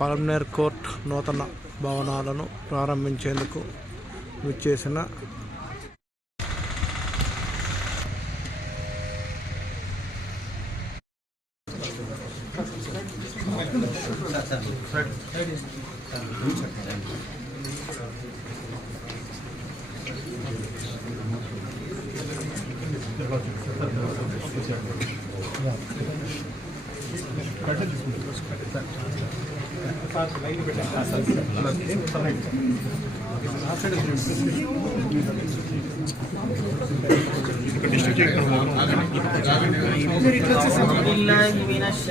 Palamaner court నూతన భవనాలను ప్రారంభించేందుకు విచ్చేసిన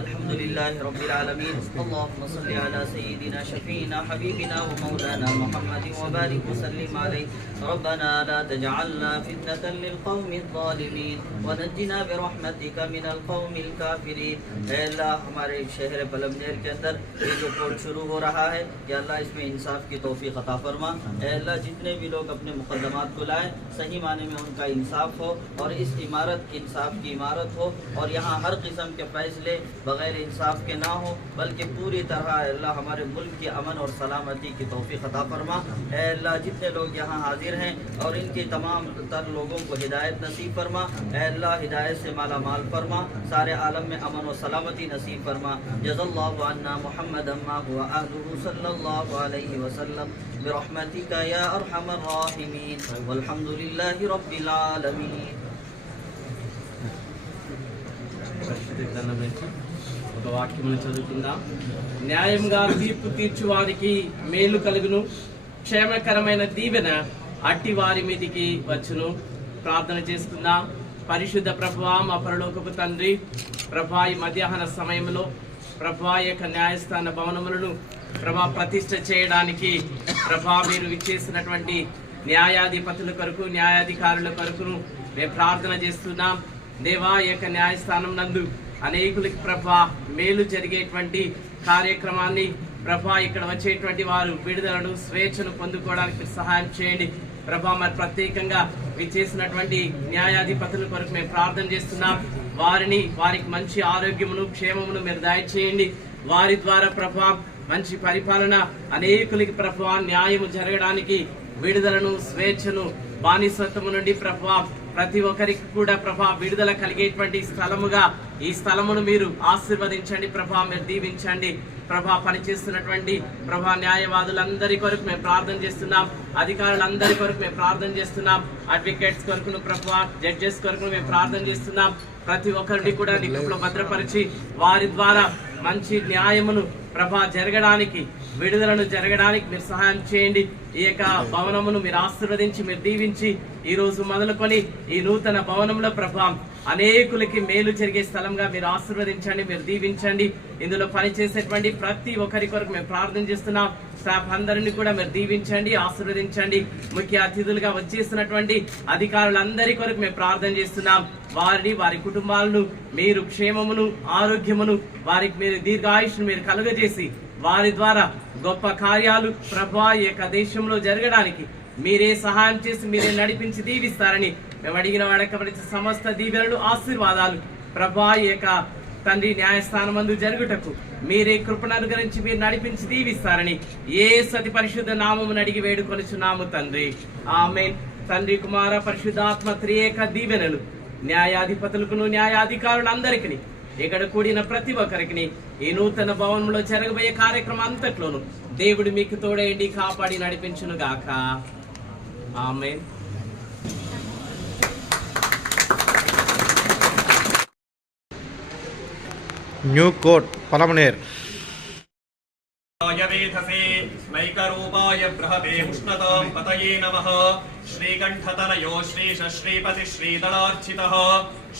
الحمد لله رب العالمين اللهم صل على سيدنا شفينا حبيبنا ومولانا محمد وبارك وسلم عليه ربنا لا تجعلنا فتنة للقوم الظالمين ونجنا برحمتك من القوم الكافرين अल्लाह हमारे शहर पलमनेर के अंदर ये जो कोर्ट शुरू हो रहा है या अल्लाह इसमें इंसाफ की तोफ़ी ख़ता फरमा अल्लाह जितने भी लोग अपने मुकदमात को लाएँ सही माने में उनका इंसाफ हो और इस इमारत इंसाफ की इमारत हो और यहाँ हर किस्म के फैसले बगैर इंसाफ के ना हो बल्कि पूरी तरह अल्लाह हमारे मुल्क की अमन और सलामती की तौफीक अता फरमा ए अल्लाह जितने लोग यहाँ हाजिर हैं और इनके तमाम तर लोगों को हिदायत नसीब फरमा ए अल्लाह हिदायत से माला माल फरमा सारे आलम में अमन और सलामती नसीब फरमा जज़ल्लाहु अन्ना मुहम्मद अम्मा हुआ अहलुहु सल्लल्लाहु अलैहि वसल्लम برحمتك يا أرحم الراحمين والحمد لله رب العالمين పరిశుద్ధ గ్రంథం ఒక వాక్యమును చదువుకుందాం. న్యాయంగా తీర్పు తీర్చు వారికి మేలు కలుగును. క్షేమకరమైన దీవెన అట్టి వారి మీదికి వచ్చును. ప్రార్థన చేసుకుందాం పరిశుద్ధ ప్రభా మా పరలోకపు తండ్రి ప్రభా ఈ మధ్యాహ్న సమయంలో ప్రభా యొక్క న్యాయస్థాన భవనములను ప్రభా ప్రతిష్ట చేయడానికి ప్రభా మీరు ఇచ్చేసినటువంటి న్యాయాధిపతుల కొరకు న్యాయాధికారుల కొరకును మేము ప్రార్థన చేస్తున్నాం. దేవా యొక్క న్యాయస్థానం నందు అనేకులకి ప్రభా మేలు జరిగేటువంటి కార్యక్రమాన్ని ప్రభా ఇక్కడ వచ్చేటువంటి వారు విడుదలను స్వేచ్ఛను పొందుకోవడానికి సహాయం చేయండి. ప్రభా మరి ప్రత్యేకంగా విచ్చేసినటువంటి న్యాయాధిపతుల కొరకు మేము ప్రార్థన చేస్తున్నాం. వారిని వారికి మంచి ఆరోగ్యమును క్షేమమును మీరు దయచేయండి. వారి ద్వారా ప్రభా మంచి పరిపాలన అనేకులకి ప్రభా న్యాయము జరగడానికి విడుదలను స్వేచ్ఛను బానిసత్వము నుండి ప్రభా ప్రతి ఒక్కరికి కూడా ప్రభా విడుదల కలిగేటువంటి స్థలముగా ఈ స్థలమును మీరు ఆశీర్వదించండి ప్రభా మీరు దీవించండి. ప్రభా పనిచేస్తున్నటువంటి ప్రభా న్యాయవాదులందరి కొరకు మేము ప్రార్థన చేస్తున్నాం. అధికారులందరి కొరకు మేము ప్రార్థన చేస్తున్నాం. అడ్వకేట్స్ కొరకును ప్రభా జడ్జెస్ కొరకు మేము ప్రార్థన చేస్తున్నాం. ప్రతి ఒక్కరిని కూడా నిక్కులో భద్రపరిచి వారి ద్వారా మంచి న్యాయమును ప్రభా జరగడానికి విడుదలను జరగడానికి మీరు సహాయం చేయండి. ఈ యొక్క భవనమును మీరు ఆశీర్వదించి మీరు దీవించి ఈ రోజు మొదలుకొని ఈ నూతన భవనంలో ప్రభా అనేకులకి మేలు జరిగే స్థలంగా మీరు ఆశీర్వదించండి మీరు దీవించండి. ఇందులో పనిచేసేటువంటి ప్రతి ఒక్కరి కొరకు మేము ప్రార్థన చేస్తున్నాం. స్టాఫ్ అందరినీ కూడా మీరు దీవించండి ఆశీర్వదించండి. ముఖ్య అతిథులుగా వచ్చేసినటువంటి అధికారులందరి కొరకు మేము ప్రార్థన చేస్తున్నాం. వారిని వారి కుటుంబాలను మీరు క్షేమమును ఆరోగ్యమును వారికి మీరు దీర్ఘాయుష్ను మీరు కలుగజేసి వారి ద్వారా గొప్ప కార్యాలు ప్రభా యొక్క దేశంలో జరగడానికి మీరే సహాయం చేసి మీరే నడిపించి దీవిస్తారని మేము అడిగిన వాడకపరిచే సమస్త దీవెనలు ఆశీర్వాదాలు ప్రభా యొక్క తండ్రి న్యాయస్థానమందు జరుగుటకు మీరే కృపను అనుగ్రహించి మీరు నడిపించి దీవిస్తారని ఏ సతి పరిశుద్ధ నామమును అడిగి వేడుకొనిచున్నాము తండ్రి. ఆమె తండ్రి కుమార పరిశుద్ధాత్మ త్రియేక దీవెనలు న్యాయాధిపతులకును న్యాయాధికారులందరికీ ఇక్కడ కూడిన ప్రతి ఒక్కరికి ఈ నూతన భవనంలో జరగబోయే కార్యక్రమం అంతట్లోను దేవుడు మీకు తోడేయండి కాపాడి నడిపించును గాక ఆమె న్యూ కోట్ పలమనేర్. నైకరూపాయ బృహదే ఉష్ణతాం పతయే నమ. శ్రీకంఠతనయో శ్రీశ్రీపతి శ్రీదళార్చిత.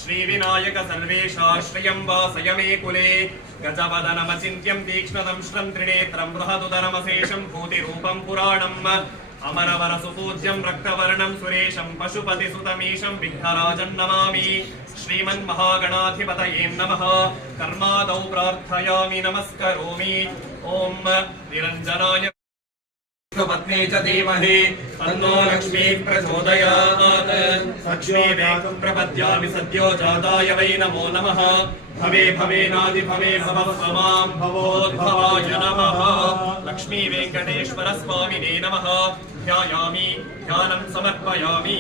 శ్రీవినాయక సర్వేషాశ్రయం వాసయమే కులే. గజవదనమచింత్యం తీక్ష్ణదంశ్రం త్రినేత్రం బృహదుదరమశేషం భూతిరూపం పురాణం. అమరవరసుపూజ్యం రక్తవర్ణం సురేశం పశుపతిసుతమీశం విఘ్నరాజం నమామి. श्रीमन्महागणाधिपतये नमः। कर्मादौ प्रार्थयामि, नमस्करोमि। ॐ निरञ्जनाय। पत्नी च धीमहि, तन्नो लक्ष्मी प्रचोदयात्। लक्ष्मी वेगं प्रपद्यामि, सद्यो जाताय वै नमो नमः। भवे भवेनादि भवे, भव समां भवोद्भवाय नमः। लक्ष्मी वेङ्कटेश्वर स्वामिने नमः ध्यायामि ध्यानं समर्पयामि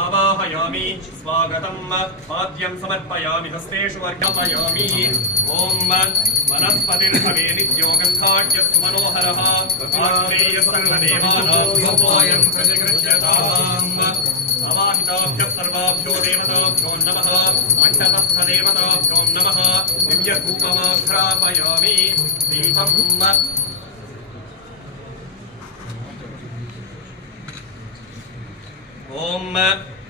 आवाहयामि स्वागतं पाद्यं समर्पयामि हस्तेषु अर्पयामि ॐ वनस्पतिर्भवे नित्यो गन्धाढ्यस्तु मनोहरः आग्नेयः सर्वदेवानां योपोऽयं प्रतिगृह्यताम् अवाहिताभ्यः सर्वाभ्यो देवताभ्यो नमः मण्डपस्थदेवताभ्यो नमः दिव्यधूपमाघ्रापयामि दीपम् ॐ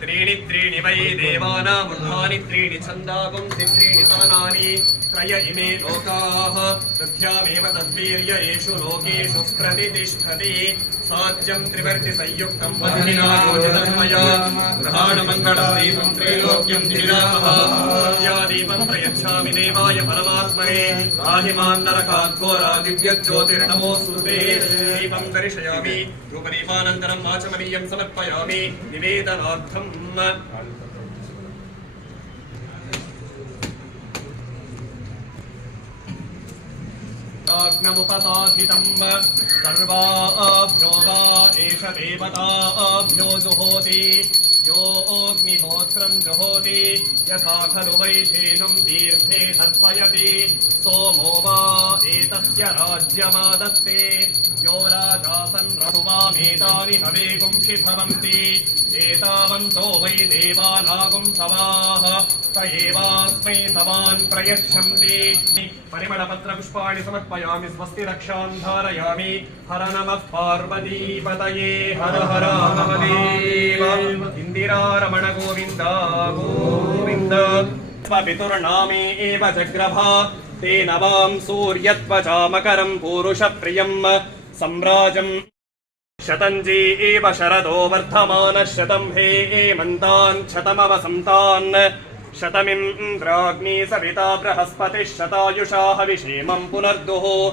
त्रीणि त्रीणि वै देवानामुद्धानि त्रीणि छन्दागुंसि त्रीणि सवनानि त्रय इमे लोकाः पृथ्व्यामेव तद्वीर्य एषु लोकेषु प्रतितिष्ठति साध्यं त्रिवर्ति संयुक्तं वह्निना योजितं मया गृहाणमङ्गलं दीपं त्रैलोक्यं दिविरामः प्रयच्छामि देवाय परमात्मने आहिमान्नरकाद्घोरा दिव्यज्योतिर्नमोऽस्तु ते दीपं दर्शयामि धूपदीपानन्तरं वाचमनीयं समर्पयामि निवेदनार्थम् ज्ञमुपसाधितं सर्वाभ्यो वा एष देवताभ्यो जुहोति। योऽग्निहोत्रं जुहोति। यथा खलु वैधेनुं तीर्थे तत्पयति। सोमो वा एतस्य राज्यमादत्ते यो राजासन् रघुवामेतानि हवेगुंषि भवन्ति एतावन्तो वै देवानागुं सवाः त एवास्मै सवान् प्रयच्छन्ति परिमलपत्रपुष्पाणि समर्पयामि स्वस्ति रक्षान् धारयामि हर नमः पार्वतीपतये हर हर भवदेव इन्दिरा रमण गोविन्द गोविन्द पितुर्नामे एव जग्रभा तेन वां सूर्यत्वचामकरं पूरुषप्रियम् सम्राजम्। शतञ्जीव शरदो वर्धमानः शतम् हे एमन्तान् शतमवसन्तान्। शतमिन्द्राग्नी सविता बृहस्पतिः शतायुषा हविषेमम् पुनर्दुः।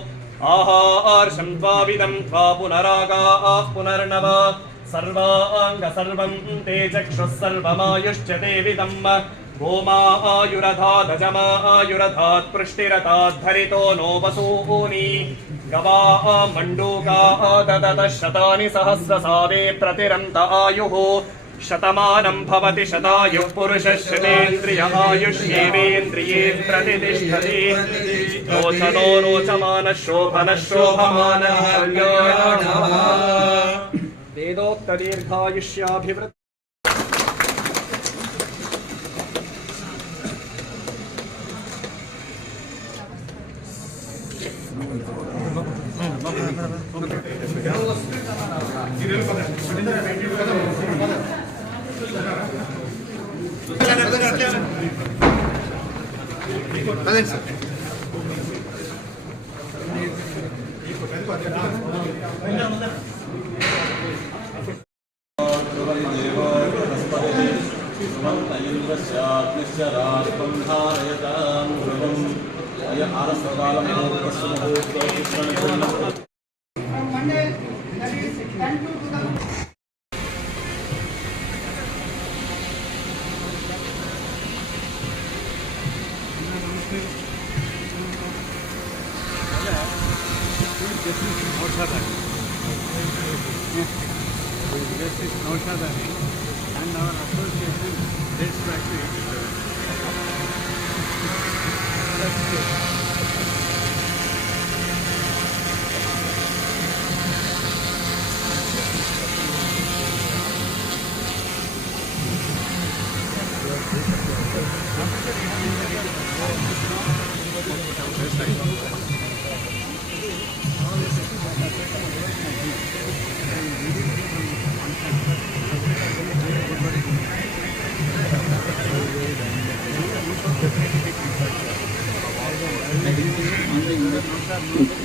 आहार्षम् त्वाविदम् त्वा पुनरागाः पुनर्नव। सर्वाङ्गसर्वम् ते चक्षुः सर्वमायुश्च देविदम् गोमा आयुरधादजमा आयुरधात्पृष्टिरथाद्धरितो नो वसूनि गवा मण्डूका ददतः शतानि सहस्रसावे प्रतिरन्त आयुः। शतमानं भवति शतायुः पुरुषः शतेन्द्रिय आयुष्येवेन्द्रिये प्रतिष्ठति। रोचनो रोचमानः शोभनः शोभमानः कल्याणः वेदोक्तदीर्घायुष्याभिवृद्धि From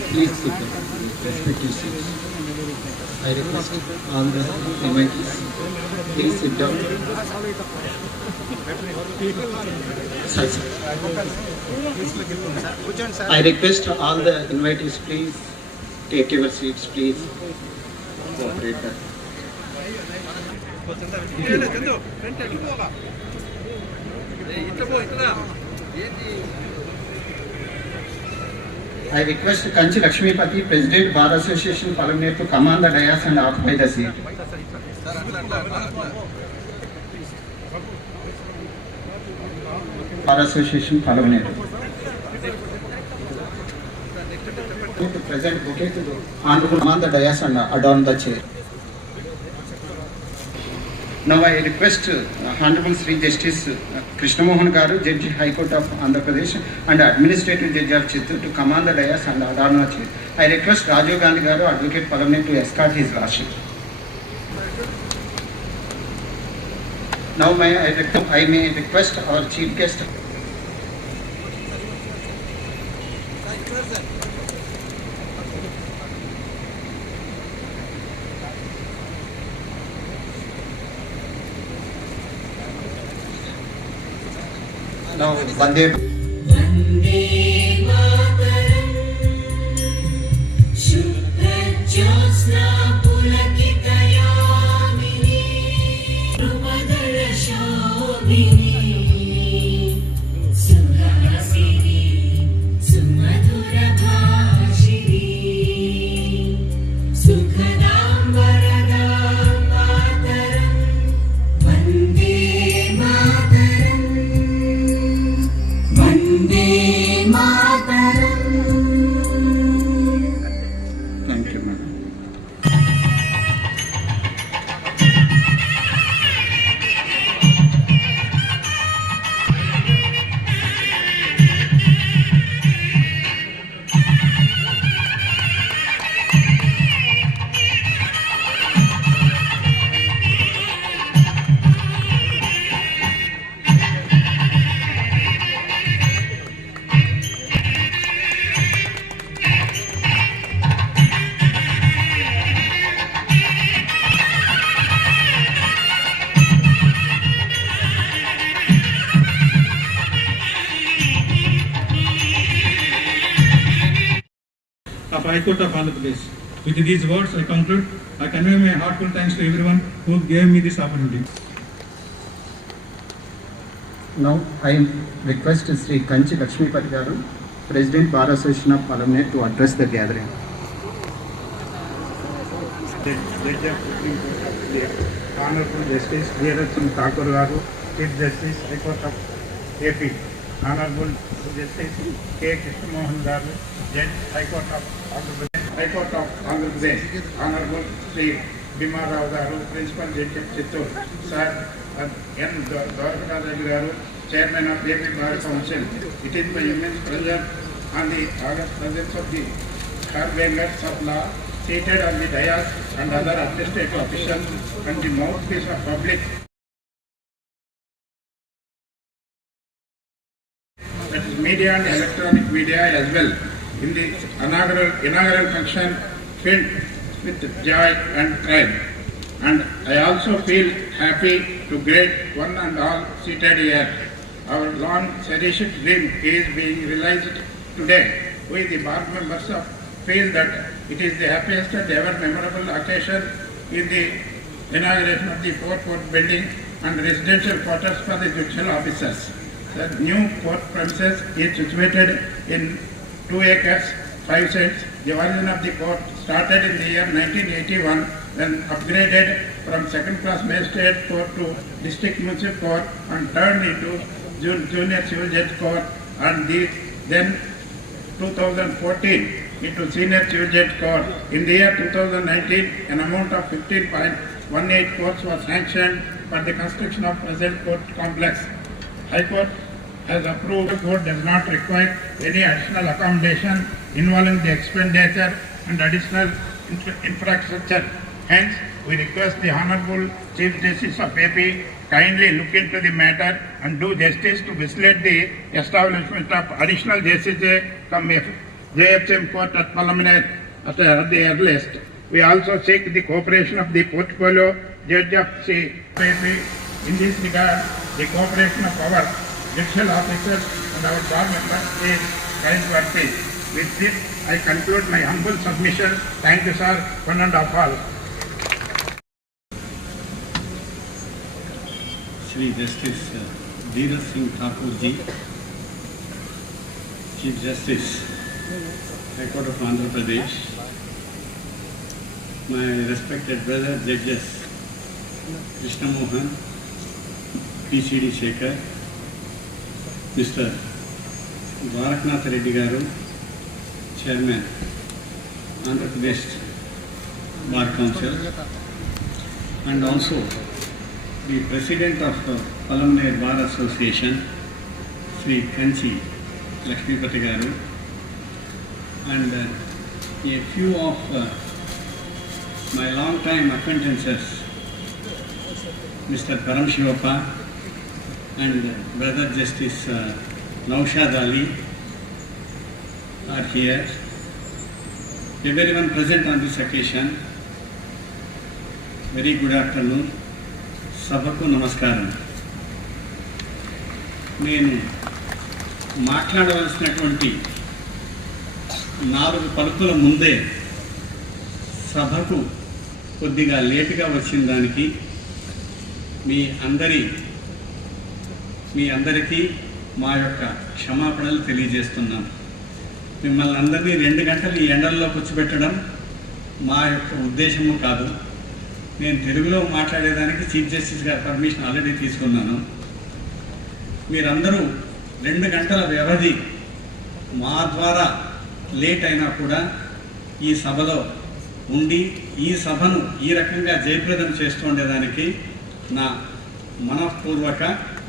Please sit down. Respect your seats. I request all the devices please sit down. Sir. I request all the invitees, please take your seats, please. Cooperate. I request Kanchi Lakshmipati, President Bar Association, Palamne to command the dais and occupy the seat. And adorn the chair. Now I request uh, Honorable Sri Justice uh, Krishna Mohan Garu, Judge High Court of Andhra Pradesh and Administrative Judge of Chittoor to command the dais and adorn the chair. I request Now may I, I may request our chief guest. Now, Vande Court of Andhra Pradesh. With these words, I conclude. I convey my heartfelt thanks to everyone who gave me this opportunity. Now, I request Sri Kanchi Lakshmipati Garu, President Bar Association of Palamne to address the gathering. Judge of Supreme Court of India, Honorable Justice Dheeraj Singh Thakur Garu, Chief Justice High Court of AP, Honorable Justice K. Krishna Mohan Garu, Judge High Court of Andhra Pradesh, High Court of Andhra Pradesh, Honorable Sri Bhima Rao Garu, Principal Judge of Chittoor, Sir uh, N. Dwarkanath Reddy Garu, Chairman of AP Bar Council. It is my immense pleasure on the august presence of the Harbingers of law seated on the dais and other administrative officials and the mouthpiece of public that is media and electronic media as well in the inaugural inaugural function filled with joy and pride. And I also feel happy to greet one and all seated here. Our long cherished dream is being realized today. We, the bar members of, feel that it is the happiest and ever memorable occasion in the inauguration of the fourth court building and residential quarters for the judicial officers. The new court premises is situated in two acres, five cents. The origin of the court started in the year 1981 when upgraded from second class magistrate court to district municipal court and turned into ju- junior civil judge court and the then 2014 into senior civil judge court. In the year 2019, an amount of 15.18 crores was sanctioned for the construction of present court complex. High Court has approved the court does not require any additional accommodation involving the expenditure and additional infra- infrastructure. Hence, we request the Honorable Chief Justice of AP kindly look into the matter and do justice to facilitate the establishment of additional justice come JFM Court at Parliament at the earliest. We also seek the cooperation of the portfolio judge of CPP in this regard. The cooperation of our judicial officers and our bar members is kind worthy. With this, I conclude my humble submission. Thank you, sir, one and all. Shri justice Dheeraj Singh Thakur ji chief justice high court of Andhra Pradesh my respected brother judges Krishna Mohan, PCD Shekhar, mister Dwarakanath रेडिगार chairman Andhra Pradesh bar council and also the president of Palam bar association Shri Kansi Lakshmipathi गार and few of my long time accountants mister Param Shivappa and brother justice Naushad Ali are here here. One present on this occasion, very good afternoon సభకు నమస్కారం నేను మాట్లాడవలసినటువంటి నాలుగు పలుకుల ముందే సభకు కొద్దిగా లేటుగా వచ్చిన దానికి మీ అందరి మీ అందరికీ మా యొక్క క్షమాపణలు తెలియజేస్తున్నాం మిమ్మల్ని అందరినీ రెండు గంటలు ఈ ఎండల్లో కూర్చోబెట్టడం మా యొక్క ఉద్దేశము కాదు. నేను తెలుగులో మాట్లాడేదానికి చీఫ్ జస్టిస్ గారి పర్మిషన్ ఆల్రెడీ తీసుకున్నాను. మీరందరూ రెండు గంటల వ్యవధి మా ద్వారా లేట్ అయినా కూడా ఈ సభలో ఉండి ఈ సభను ఈ రకంగా జయప్రదం చేస్తుండేదానికి నా మనఃపూర్వక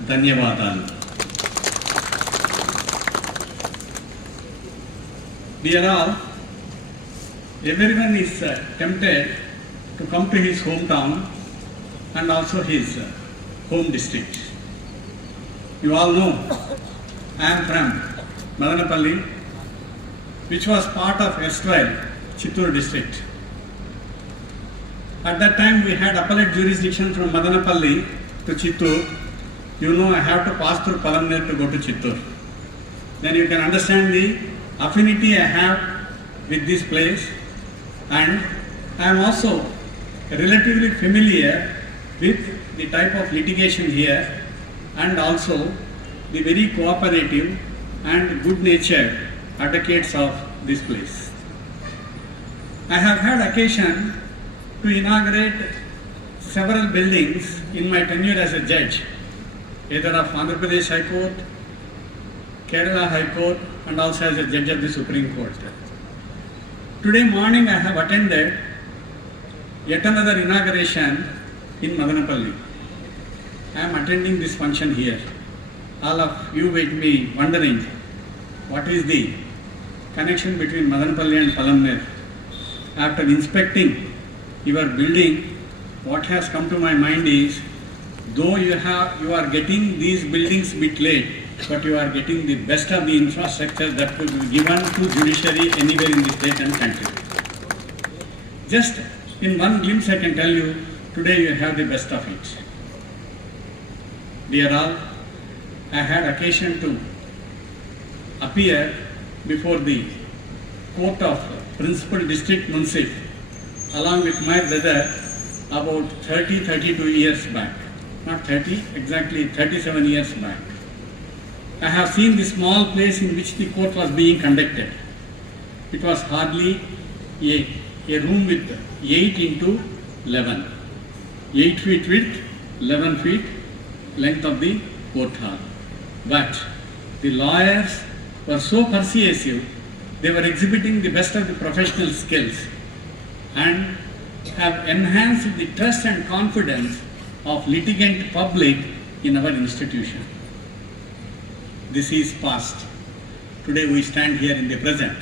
ధన్యవాదాలు Dear all, everyone is uh, tempted to come to his hometown and also his uh, home district. You all know I am from Madanapalli, which was part of erstwhile chittur district. At that time, we had appellate jurisdiction from Madanapalli to chittur You know, I have to pass through Palamner to go to Chittoor. Then you can understand the affinity I have with this place, and I am also relatively familiar with the type of litigation here, and also the very cooperative and good natured advocates of this place. I have had occasion to inaugurate several buildings in my tenure as a judge, either of Andhra Pradesh High Court, Kerala High Court, and also as a judge of the Supreme Court. Today morning I have attended yet another inauguration in Madanapalli. I am attending this function here. All of you may me wondering what is the connection between Madanapalli and Palamner. After inspecting your building, what has come to my mind is, though you have you are getting these buildings bit late, but you are getting the best of the infrastructure that could be given to judiciary anywhere in the state and country. Just in one glimpse, I can tell you, today you have the best of it. Dear all, I had occasion to appear before the court of principal district munsif along with my brother about 30 32 years back not 30 exactly 37 years back. I have seen the small place in which the court was being conducted. It was hardly a, a room with 8 into 11 8 feet width 11 feet length of the court hall. But the lawyers were so persuasive they were exhibiting the best of the professional skills and have enhanced the trust and confidence of litigant public in our institution. This is past. Today we stand here in the present.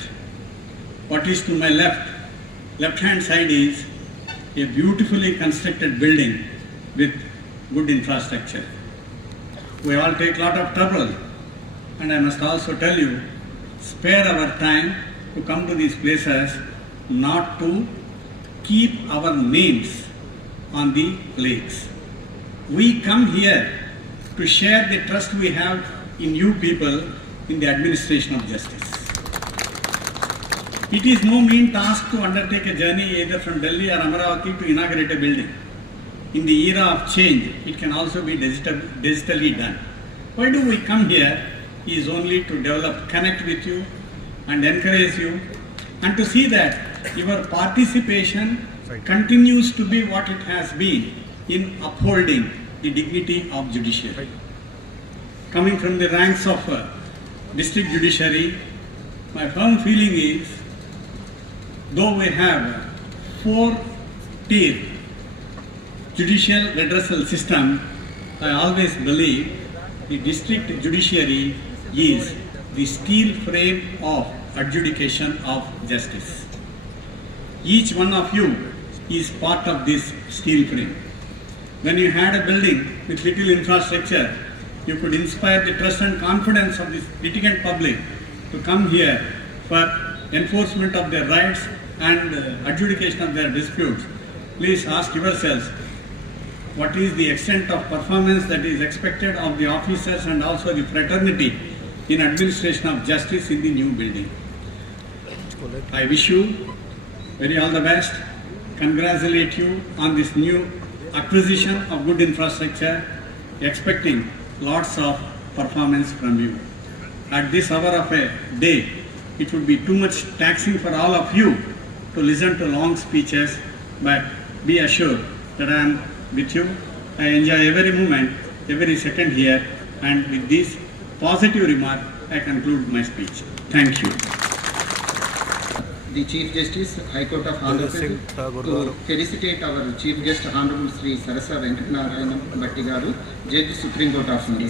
What is to my left, left hand side is a beautifully constructed building with good infrastructure. We all take a lot of trouble and I must also tell you, spare our time to come to these places not to keep our names on the lakes. We come here to share the trust we have in you people in the administration of justice. It is no mean task to undertake a journey either from Delhi or Amaravati to inaugurate a building. In the era of change, it can also be digital, digitally done. Why do we come here is only to develop, connect with you and encourage you and to see that your participation continues to be what it has been in upholding the dignity of judiciary. Coming from the ranks of uh, district judiciary, my firm feeling is though we have four tier judicial redressal system, I always believe the district judiciary is the steel frame of adjudication of justice. Each one of you is part of this steel frame. When you had a building with little infrastructure, you could inspire the trust and confidence of the litigant public to come here for enforcement of their rights and uh, adjudication of their disputes. Please ask yourselves what is the extent of performance that is expected of the officers and also the fraternity in administration of justice in the new building. I wish you very all the best. Congratulate you on this new acquisition of good infrastructure, expecting lots of performance from you. At this hour of a day, it would be too much taxing for all of you to listen to long speeches, but be assured that I am with you. I enjoy every moment, every second here, and with this positive remark, I conclude my speech. Thank you. The Chief Justice, High Court of Andhra Pradesh, to felicitate our Chief Guest Honorable Sri Sarasa Venkatanarayana Bhatti garu, Judge Supreme Court of India.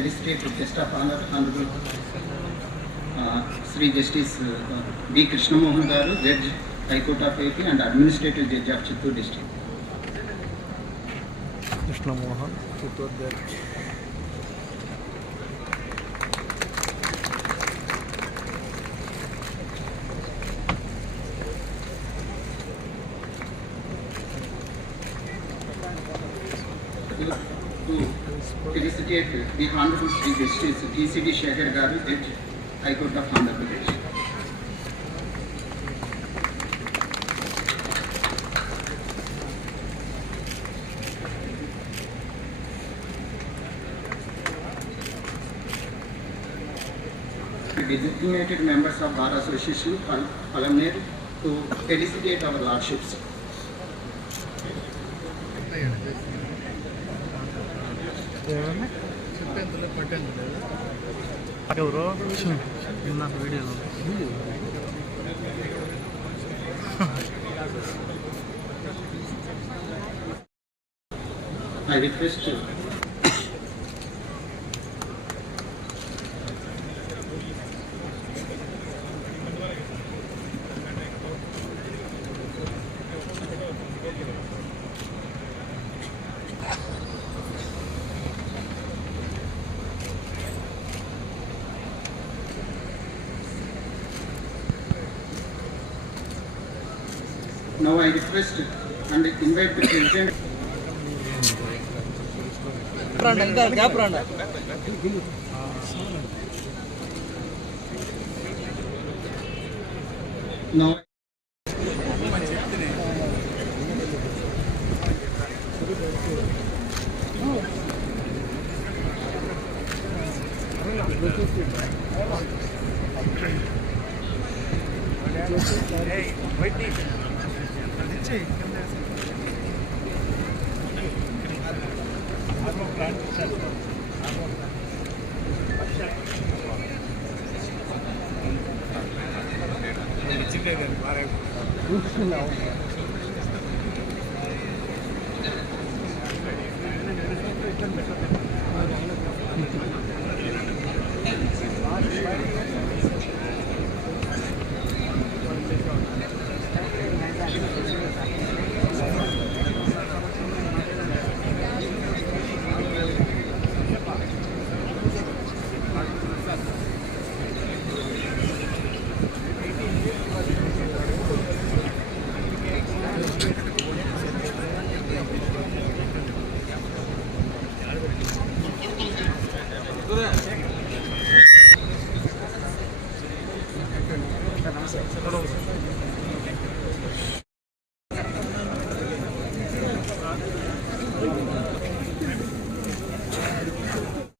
Illustrious guest of honour honourable Shri justice B Krishnamohan గారు judge high court of AP and administrative judge of Chittoor district Krishnamohan Chittoor judge the Honorable Chief Justice T.C.D. Shekhar Garu, at High Court of Andhra Pradesh. designated members of Bar Association alumni to felicitate our lordships. Yeah. ఎవరు? నిన్న వీడియోలో I request Now I request and invite the President Now